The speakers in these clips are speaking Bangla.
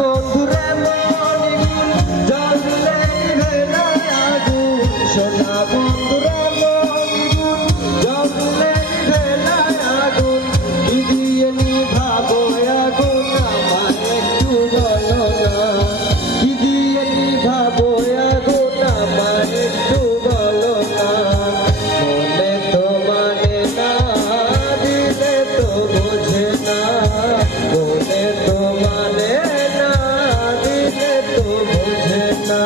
বন্ধুরে মনিগুণ জ্বললে নিভে না আগুন সোনা বন্ধুরে মনিগুণ জ্বললে নিভে না আগুন কি দিয়ে নিভাবো আগুন আমার একটু বলো না কি দিয়ে নিভাবো আগুন আমার একটু বলো না মনে তো মানে না দিলে তো বোঝে না মনে তো মানে না দিলে তো বোঝে না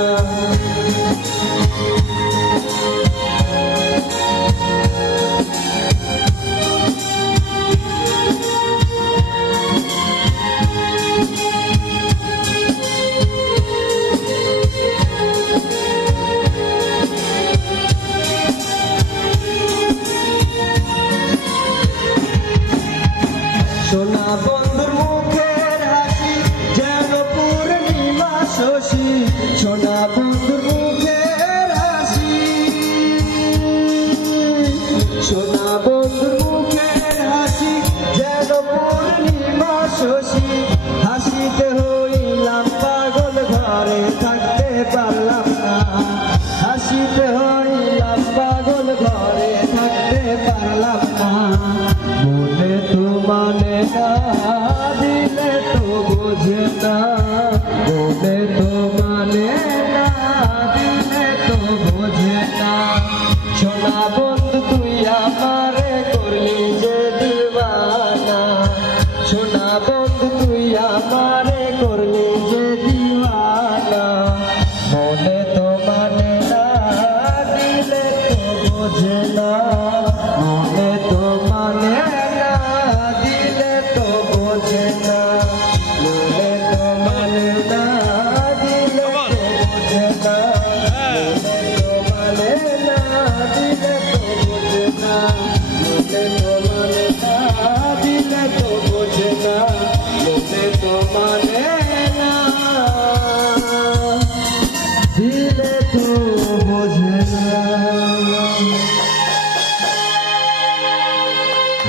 সোনা বন্ধুর মুখের হাসি যেন পূর্ণিমা শশী সোনা বন্ধুর মুখের হাসি সোনা বন্ধুর মুখের হাসি যেন পূর্ণিমা শশী হাসিতে হইলাম পাগল ঘরে থাকতে পারলাম না হাসিতে হইলাম পাগল ঘরে থাকতে পারলাম না মনে তো মানে না দিলে তো বোঝে না মনে